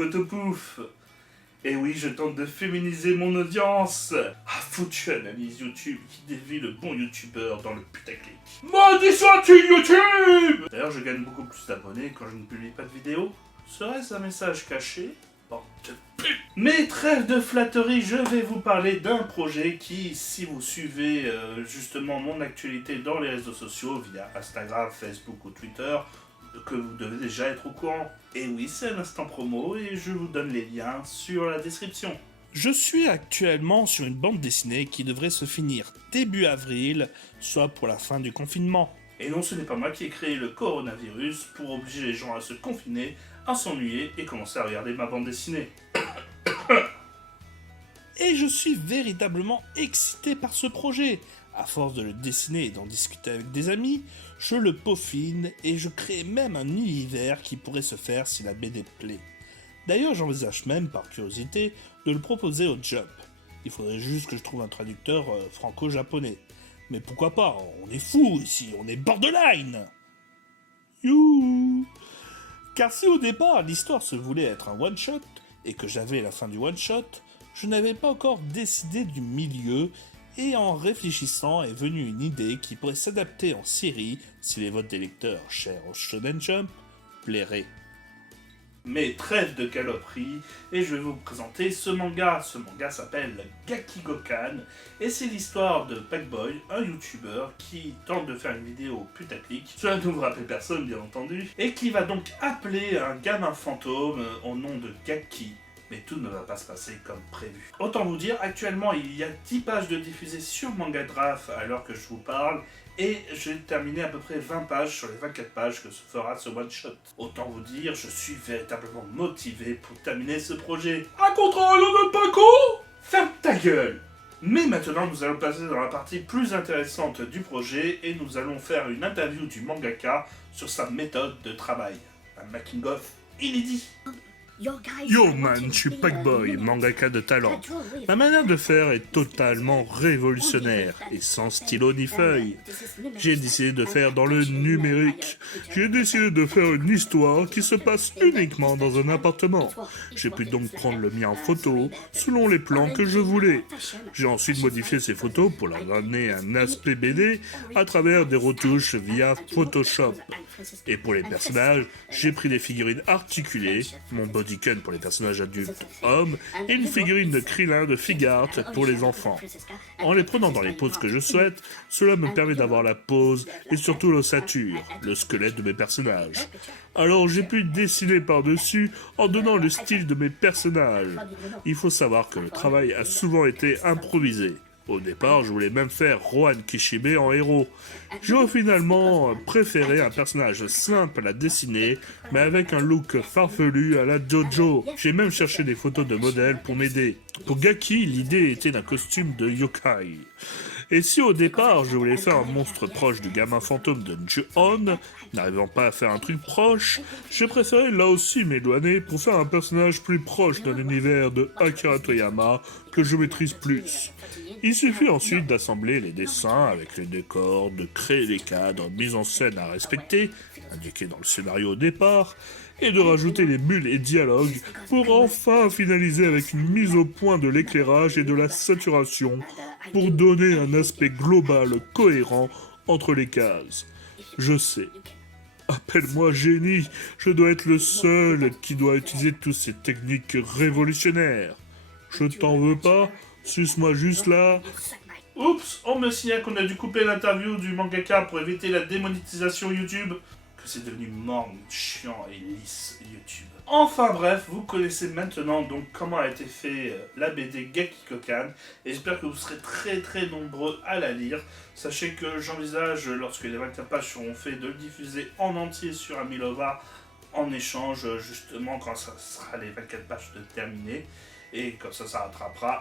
Botopouf. Et oui, je tente de féminiser mon audience. Ah, foutue analyse YouTube qui dévie le bon youtubeur dans le putaclic. Maudit-soit-tu YouTube! D'ailleurs, je gagne beaucoup plus d'abonnés quand je ne publie pas de vidéos. Serait-ce un message caché? Bande de pute! Mais trêve de flatterie, je vais vous parler d'un projet qui, si vous suivez justement mon actualité dans les réseaux sociaux, via Instagram, Facebook ou Twitter, que vous devez déjà être au courant. Et oui, c'est un instant promo et je vous donne les liens sur la description. Je suis actuellement sur une bande dessinée qui devrait se finir début avril, soit pour la fin du confinement. Et non, ce n'est pas moi qui ai créé le coronavirus pour obliger les gens à se confiner, à s'ennuyer et commencer à regarder ma bande dessinée. Et je suis véritablement excité par ce projet. À force de le dessiner et d'en discuter avec des amis, je le peaufine et je crée même un univers qui pourrait se faire si la BD plaît. D'ailleurs, j'envisage même, par curiosité, de le proposer au Jump. Il faudrait juste que je trouve un traducteur franco-japonais. Mais pourquoi pas, on est fous ici, on est borderline. Youhou. Car si au départ l'histoire se voulait être un one-shot, et que j'avais la fin du one-shot, je n'avais pas encore décidé du milieu, et en réfléchissant est venue une idée qui pourrait s'adapter en série si les votes des lecteurs chers au Shonen Jump plairaient. Mais trêve de galoperie, et je vais vous présenter ce manga. Ce manga s'appelle Gakigokan, et c'est l'histoire de Packboy, un youtubeur qui tente de faire une vidéo putaclic, cela ne vous rappelle personne bien entendu, et qui va donc appeler un gamin fantôme au nom de Gaki. Mais tout ne va pas se passer comme prévu. Autant vous dire, actuellement il y a 10 pages de diffusées sur Mangadraft à l'heure que je vous parle, et j'ai terminé à peu près 20 pages sur les 24 pages que se fera ce one-shot. Autant vous dire, je suis véritablement motivé pour terminer ce projet. Un contrat, il en a pas con! Ferme ta gueule! Mais maintenant, nous allons passer dans la partie plus intéressante du projet, et nous allons faire une interview du mangaka sur sa méthode de travail. Un making-of inédit. Yo man, je suis Packboy, mangaka de talent. Ma manière de faire est totalement révolutionnaire et sans stylo ni feuille. J'ai décidé de faire dans le numérique. J'ai décidé de faire une histoire qui se passe uniquement dans un appartement. J'ai pu donc prendre le mien en photo selon les plans que je voulais. J'ai ensuite modifié ces photos pour leur donner un aspect BD à travers des retouches via Photoshop. Et pour les personnages, j'ai pris des figurines articulées, mon bodycon pour les personnages adultes hommes, et une figurine de Krillin de Figart pour les enfants. En les prenant dans les poses que je souhaite, cela me permet d'avoir la pose et surtout l'ossature, le squelette de mes personnages. Alors j'ai pu dessiner par-dessus en donnant le style de mes personnages. Il faut savoir que le travail a souvent été improvisé. Au départ, je voulais même faire Rohan Kishibe en héros. J'ai finalement préféré un personnage simple à dessiner, mais avec un look farfelu à la Jojo. J'ai même cherché des photos de modèles pour m'aider. Pour Gaki, l'idée était d'un costume de yokai. Et si au départ, je voulais faire un monstre proche du gamin fantôme de Ju-On, n'arrivant pas à faire un truc proche, j'ai préféré là aussi m'éloigner pour faire un personnage plus proche d'un univers de Akira Toriyama que je maîtrise plus. Il suffit ensuite d'assembler les dessins avec les décors, de créer les cadres, mise en scène à respecter, indiqués dans le scénario au départ, et de rajouter les bulles et dialogues pour enfin finaliser avec une mise au point de l'éclairage et de la saturation pour donner un aspect global cohérent entre les cases. Je sais. Appelle-moi génie, je dois être le seul qui doit utiliser toutes ces techniques révolutionnaires. Je t'en veux pas, suce-moi juste là. Oups, on me signale qu'on a dû couper l'interview du mangaka pour éviter la démonétisation YouTube. Que c'est devenu morne, chiant et lisse YouTube. Enfin bref, vous connaissez maintenant donc comment a été fait la BD Gakigokan, et j'espère que vous serez très nombreux à la lire. Sachez que j'envisage, lorsque les 24 pages seront faites, de le diffuser en entier sur Amilova en échange justement quand ça sera les 24 pages de terminées, et comme ça rattrapera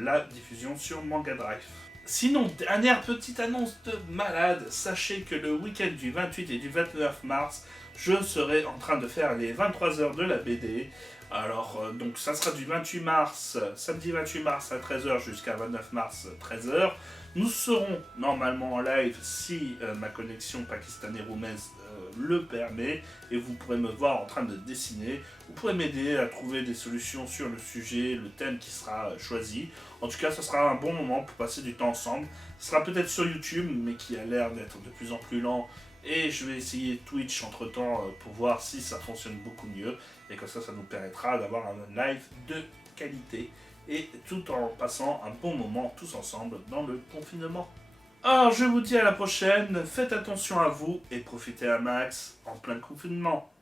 la diffusion sur Mangadraft. Sinon, dernière petite annonce de malade, sachez que le week-end du 28 et du 29 mars, je serai en train de faire les 23h de la BD. Alors, donc ça sera du 28 mars, samedi 28 mars à 13h jusqu'à 29 mars 13h. Nous serons normalement en live si ma connexion pakistanais-roumaise le permet, et vous pourrez me voir en train de dessiner. Vous pourrez m'aider à trouver des solutions sur le sujet, le thème qui sera choisi. En tout cas, ce sera un bon moment pour passer du temps ensemble. Ce sera peut-être sur YouTube, mais qui a l'air d'être de plus en plus lent. Et je vais essayer Twitch entre temps pour voir si ça fonctionne beaucoup mieux. Et comme ça nous permettra d'avoir un live de qualité. Et tout en passant un bon moment tous ensemble dans le confinement. Alors je vous dis à la prochaine, faites attention à vous et profitez à max en plein confinement.